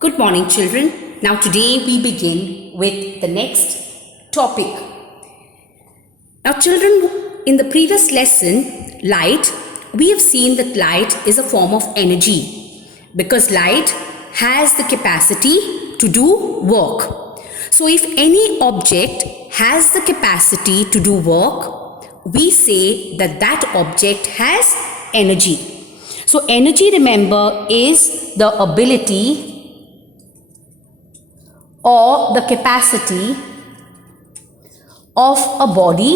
Good morning, children. Now, today we begin with the next topic. Now, children, in the previous lesson, light, we have seen that light is a form of energy because light has the capacity to do work. So, if any object has the capacity to do work, we say that that object has energy. So, energy, remember, is the ability or the capacity of a body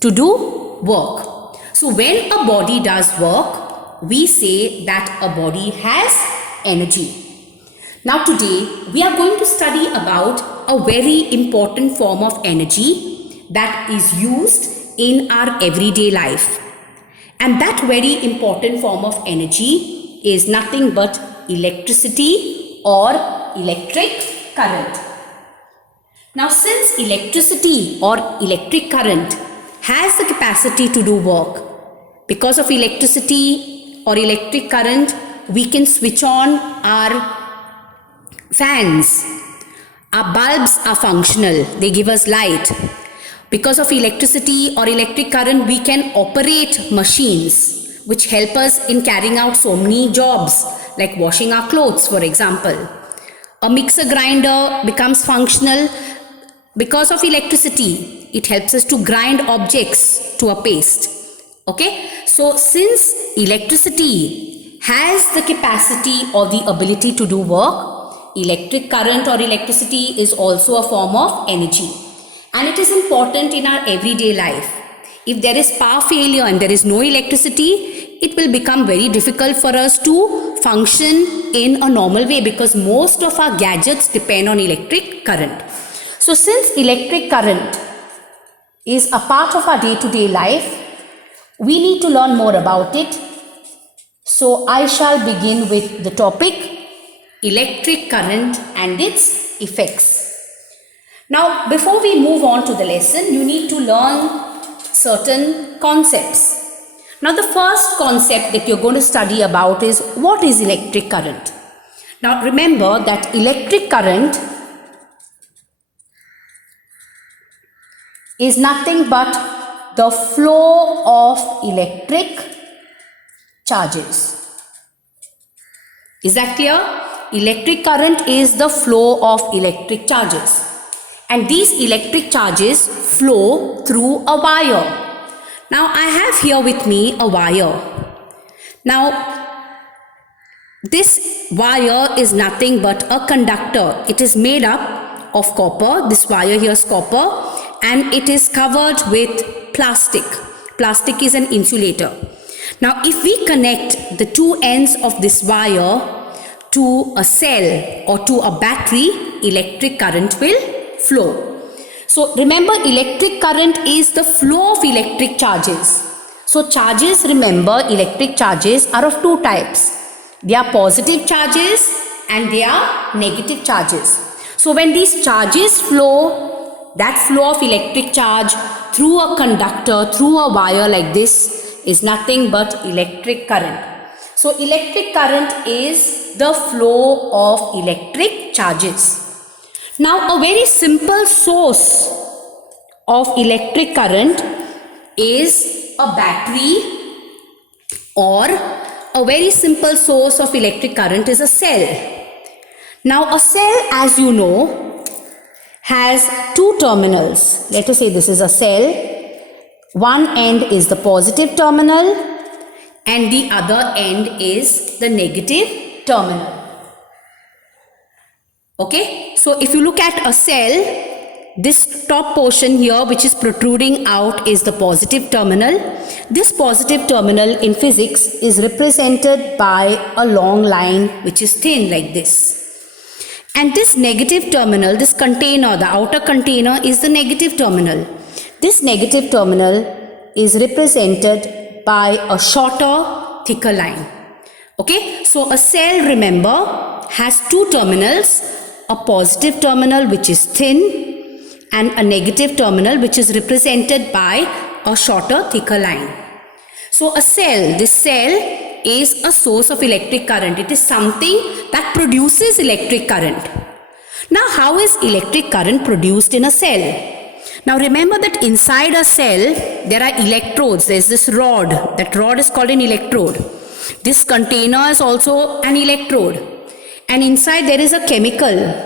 to do work. So when a body does work, we say that a body has energy. Now today we are going to study about a very important form of energy that is used in our everyday life. And that very important form of energy is nothing but electricity or electric current. Now, since electricity or electric current has the capacity to do work, because of electricity or electric current, we can switch on our fans. Our bulbs are functional, they give us light. Because of electricity or electric current, we can operate machines which help us in carrying out so many jobs, like washing our clothes, for example. A mixer grinder becomes functional because of electricity. It helps us to grind objects to a paste. Okay, so since electricity has the capacity or the ability to do work, electric current or electricity is also a form of energy. And it is important in our everyday life. If there is power failure and there is no electricity, it will become very difficult for us to function in a normal way because most of our gadgets depend on electric current. So since electric current is a part of our day-to-day life, we need to learn more about it. So I shall begin with the topic electric current and its effects. Now, before we move on to the lesson, you need to learn certain concepts. Now, the first concept that you're going to study about is what is electric current. Now, remember that electric current is nothing but the flow of electric charges. Is that clear? Electric current is the flow of electric charges. And these electric charges flow through a wire. Now, I have here with me a wire. Now, this wire is nothing but a conductor. It is made up of copper. This wire here is copper and it is covered with plastic. Plastic is an insulator. Now, if we connect the two ends of this wire to a cell or to a battery, electric current will flow. So remember, electric current is the flow of electric charges. So charges, remember, electric charges are of two types. They are positive charges and they are negative charges. So when these charges flow, that flow of electric charge through a conductor, through a wire like this is nothing but electric current. So electric current is the flow of electric charges. Now, a very simple source of electric current is a battery, or a very simple source of electric current is a cell. Now, a cell, as you know, has two terminals. Let us say this is a cell. One end is the positive terminal and the other end is the negative terminal. Okay, so if you look at a cell, this top portion here which is protruding out is the positive terminal. This positive terminal in physics is represented by a long line which is thin like this. And this negative terminal, this container, the outer container is the negative terminal. This negative terminal is represented by a shorter, thicker line. Okay, so a cell, remember, has two terminals. A positive terminal which is thin and a negative terminal which is represented by a shorter, thicker line. So a cell, this cell is a source of electric current. It is something that produces electric current. Now, how is electric current produced in a cell? Now, remember that inside a cell, there are electrodes. There is this rod. That rod is called an electrode. This container is also an electrode. And inside there is a chemical.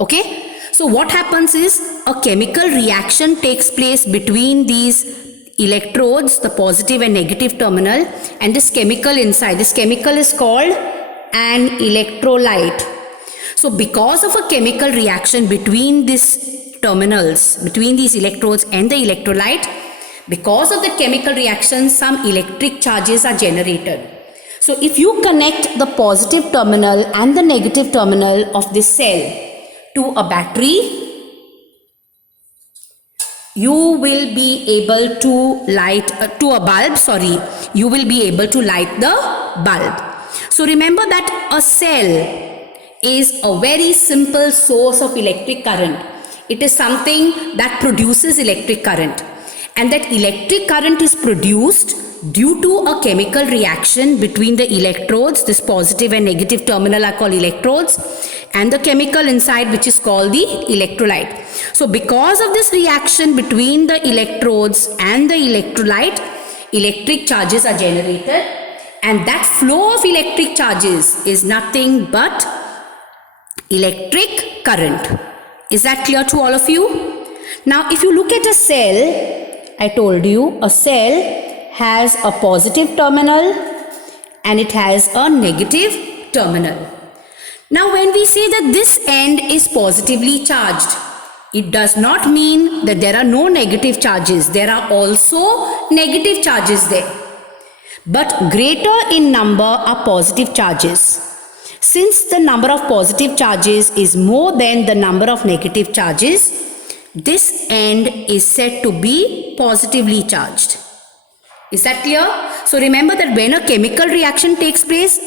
Okay? So, what happens is a chemical reaction takes place between these electrodes, the positive and negative terminal, and this chemical inside. This chemical is called an electrolyte. So because of a chemical reaction between these terminals, between these electrodes and the electrolyte, because of the chemical reaction, some electric charges are generated. So if you connect the positive terminal and the negative terminal of this cell to a battery, you will be able to light you will be able to light the bulb. So remember that a cell is a very simple source of electric current. It is something that produces electric current, and that electric current is produced due to a chemical reaction between the electrodes. This positive and negative terminal are called electrodes, and the chemical inside, which is called the electrolyte. So because of this reaction between the electrodes and the electrolyte, electric charges are generated, and that flow of electric charges is nothing but electric current. Is that clear to all of you? Now, if you look at a cell, I told you a cell has a positive terminal and it has a negative terminal. Now, when we say that this end is positively charged, it does not mean that there are no negative charges. There are also negative charges there. But greater in number are positive charges. Since the number of positive charges is more than the number of negative charges, this end is said to be positively charged. Is that clear? So remember that when a chemical reaction takes place,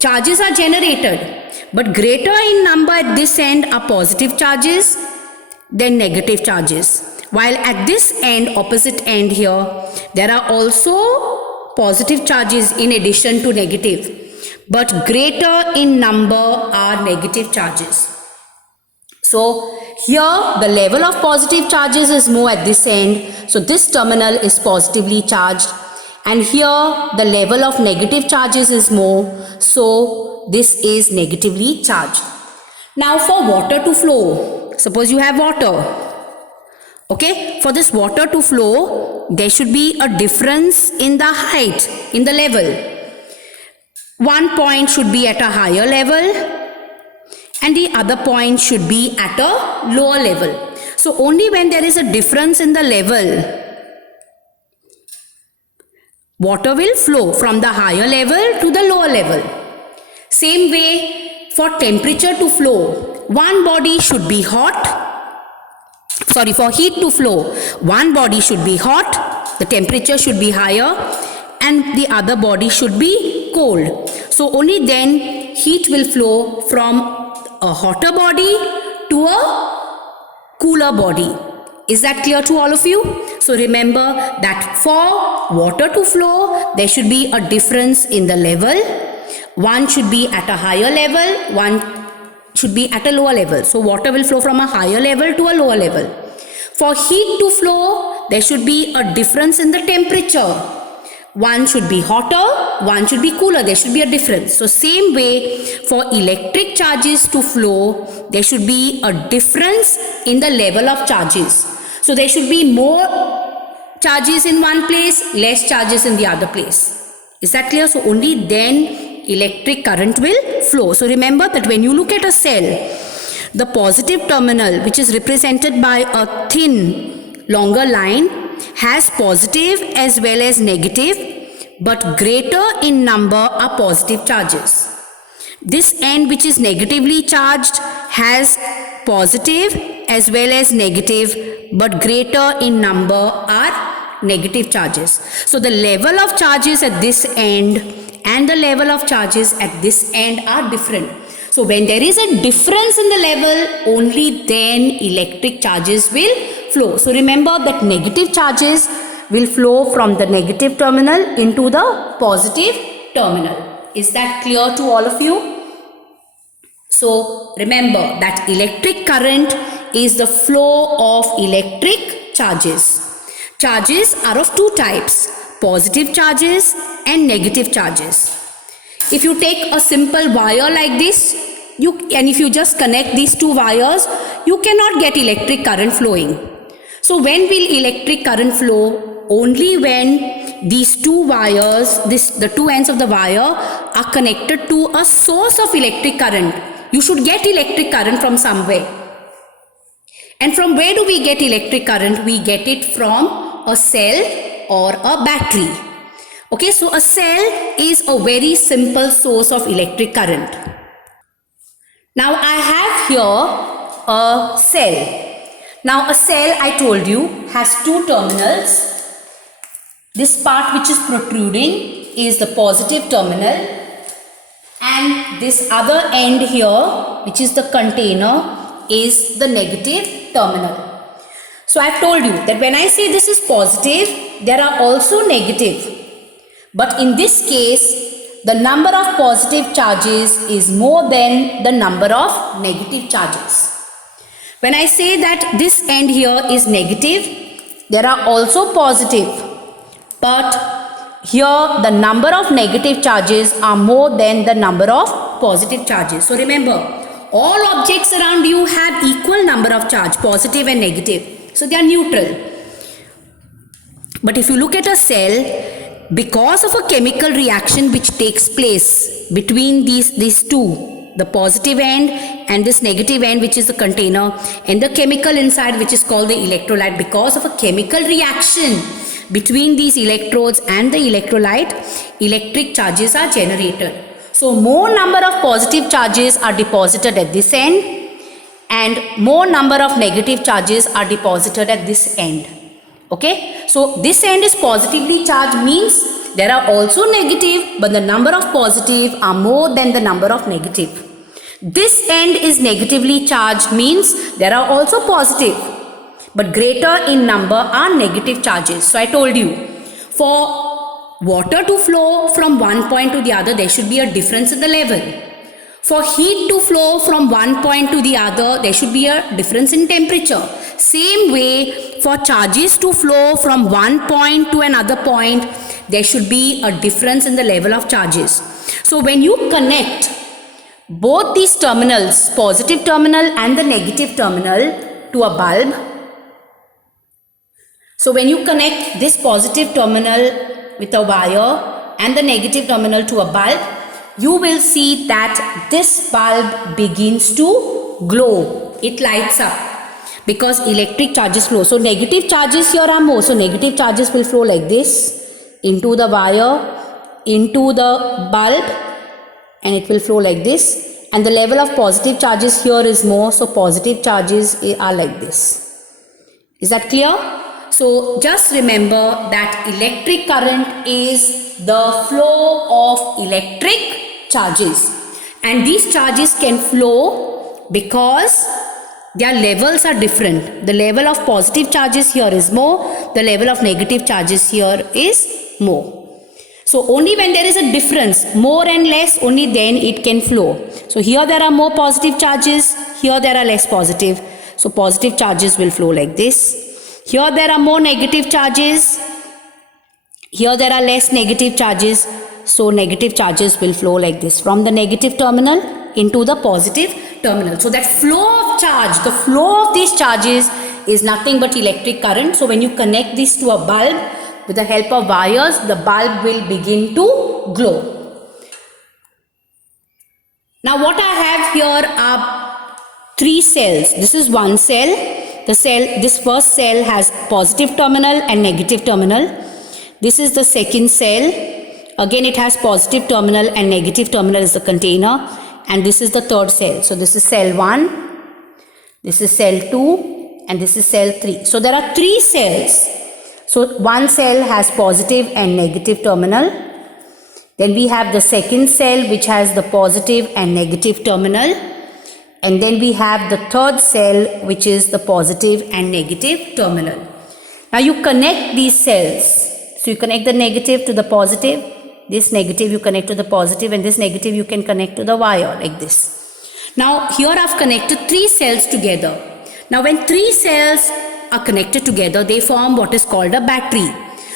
charges are generated, but greater in number at this end are positive charges than negative charges. While at this end, opposite end here, there are also positive charges in addition to negative, but greater in number are negative charges. So here the level of positive charges is more at this end, so this terminal is positively charged, and here the level of negative charges is more, so this is negatively charged. Now for water to flow, suppose you have water. Okay, for this water to flow, there should be a difference in the height, in the level. One point should be at a higher level and the other point should be at a lower level. So only when there is a difference in the level, water will flow from the higher level to the lower level. Same way for temperature to flow, one body should be hot. For heat to flow, one body should be hot, the temperature should be higher, and the other body should be cold. So only then heat will flow from a hotter body to a cooler body. Is that clear to all of you? So remember that for water to flow, there should be a difference in the level. One should be at a higher level, one should be at a lower level. So water will flow from a higher level to a lower level. For heat to flow, there should be a difference in the temperature. One should be hotter, one should be cooler. There should be a difference. So same way, for electric charges to flow, there should be a difference in the level of charges. So there should be more charges in one place, less charges in the other place. Is that clear? So only then electric current will flow. So remember that when you look at a cell, the positive terminal, which is represented by a thin, longer line, has positive as well as negative, but greater in number are positive charges. This end, which is negatively charged, has positive as well as negative, but greater in number are negative charges. So the level of charges at this end and the level of charges at this end are different. So when there is a difference in the level, only then electric charges will flow. So remember that negative charges will flow from the negative terminal into the positive terminal. Is that clear to all of you? So remember that electric current is the flow of electric charges. Charges are of two types, positive charges and negative charges. If you take a simple wire like this, and if you just connect these two wires, you cannot get electric current flowing. So when will electric current flow? Only when these two wires, the two ends of the wire are connected to a source of electric current. You should get electric current from somewhere. And from where do we get electric current? We get it from a cell or a battery. Okay, so a cell is a very simple source of electric current. Now I have here a cell. Now a cell, I told you, has two terminals. This part which is protruding is the positive terminal, and this other end here, which is the container, is the negative terminal. So I have told you that when I say this is positive, there are also negative. But in this case, the number of positive charges is more than the number of negative charges. When I say that this end here is negative, there are also positive. But here the number of negative charges are more than the number of positive charges. So remember, all objects around you have equal number of charge, positive and negative. So they are neutral. But if you look at a cell, because of a chemical reaction which takes place between these two, the positive end and this negative end, which is the container, and the chemical inside, which is called the electrolyte, because of a chemical reaction between these electrodes and the electrolyte, electric charges are generated. So more number of positive charges are deposited at this end, and more number of negative charges are deposited at this end. Okay, so this end is positively charged, means there are also negative, but the number of positive are more than the number of negative. This end is negatively charged, means there are also positive, but greater in number are negative charges. So I told you, for water to flow from one point to the other, there should be a difference in the level. For heat to flow from one point to the other, there should be a difference in temperature. Same way, for charges to flow from one point to another point, there should be a difference in the level of charges. So when you connect both these terminals, positive terminal and the negative terminal, to a bulb, so when you connect this positive terminal with a wire and the negative terminal to a bulb, you will see that this bulb begins to glow. It lights up because electric charges flow. So negative charges here are more. So negative charges will flow like this into the wire, into the bulb, and it will flow like this. And the level of positive charges here is more. So positive charges are like this. Is that clear? So just remember that electric current is the flow of electric charges, and these charges can flow because their levels are different. The level of positive charges here is more, the level of negative charges here is more. So only when there is a difference, more and less, only then it can flow. So here there are more positive charges, here there are less positive. So positive charges will flow like this. Here there are more negative charges, here there are less negative charges. So negative charges will flow like this from the negative terminal into the positive terminal. So that flow of charge, the flow of these charges is nothing but electric current. So when you connect this to a bulb with the help of wires, the bulb will begin to glow. Now what I have here are three cells. This is one cell. This first cell has positive terminal and negative terminal. This is the second cell. Again, it has positive terminal and negative terminal is the container. And this is the third cell. So this is cell 1, this is cell 2, and this is cell 3. So there are three cells. So one cell has positive and negative terminal. Then we have the second cell which has the positive and negative terminal. And then we have the third cell which is the positive and negative terminal. Now you connect these cells. So you connect the negative to the positive. This negative you connect to the positive, and this negative you can connect to the wire like this. Now here I've connected 3 cells together. Now when 3 cells are connected together, they form what is called a battery.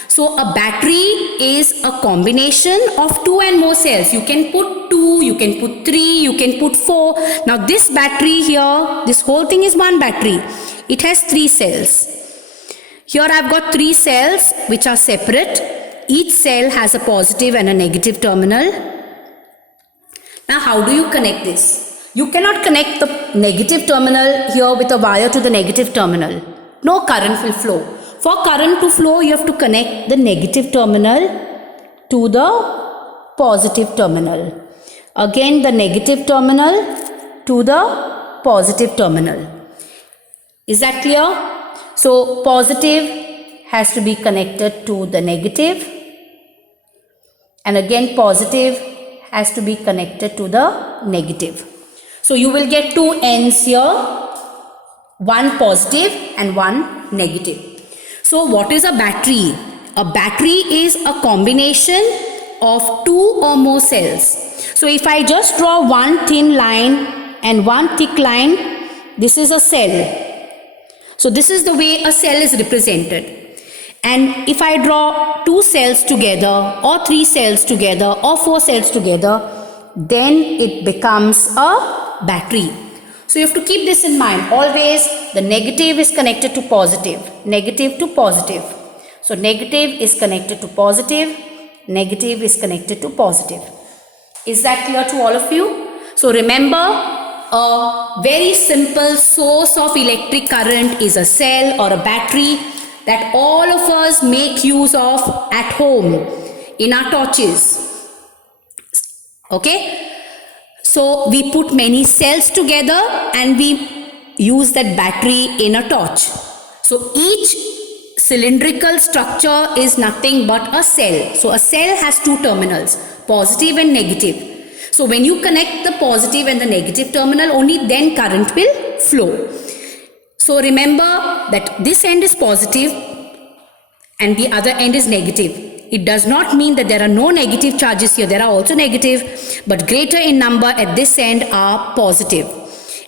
So a battery is a combination of 2 and more cells. You can put 2, you can put 3, you can put 4. Now this battery here, this whole thing is one battery. It has 3 cells. Here I've got 3 cells which are separate. Each cell has a positive and a negative terminal. Now how do you connect this? You cannot connect the negative terminal here with a wire to the negative terminal. No current will flow. For current to flow, you have to connect the negative terminal to the positive terminal. Again, the negative terminal to the positive terminal. Is that clear? So, positive has to be connected to the negative, and again positive has to be connected to the negative. So, you will get 2 ends here, one positive and one negative. So what is a battery? A battery is a combination of 2 or more cells. So if I just draw one thin line and one thick line, this is a cell. So this is the way a cell is represented. And if I draw 2 cells together or 3 cells together or 4 cells together, then it becomes a battery. So you have to keep this in mind. Always the negative is connected to positive, negative to positive. So negative is connected to positive, negative is connected to positive. Is that clear to all of you? So remember, a very simple source of electric current is a cell or a battery that all of us make use of at home in our torches. Okay? So we put many cells together and we use that battery in a torch. So each cylindrical structure is nothing but a cell. So a cell has 2 terminals, positive and negative. So when you connect the positive and the negative terminal, only then current will flow. So remember that this end is positive and the other end is negative. It does not mean that there are no negative charges here. There are also negative, but greater in number at this end are positive.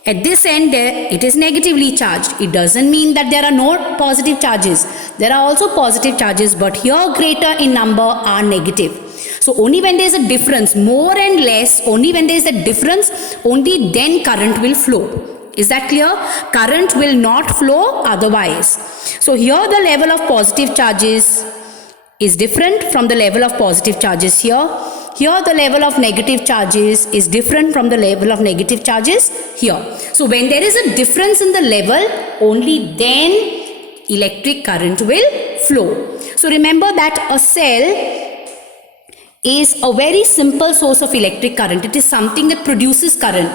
At this end, it is negatively charged. It doesn't mean that there are no positive charges. There are also positive charges, but here greater in number are negative. So only when there is a difference, more and less, only when there is a difference, only then current will flow. Is that clear? Current will not flow otherwise. So here the level of positive charges is different from the level of positive charges here. Here the level of negative charges is different from the level of negative charges here. So when there is a difference in the level, only then electric current will flow. So remember that a cell is a very simple source of electric current. It is something that produces current,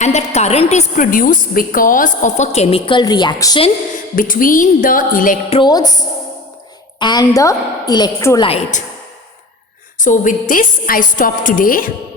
and that current is produced because of a chemical reaction between the electrodes and the electrolyte. So with this I stop today.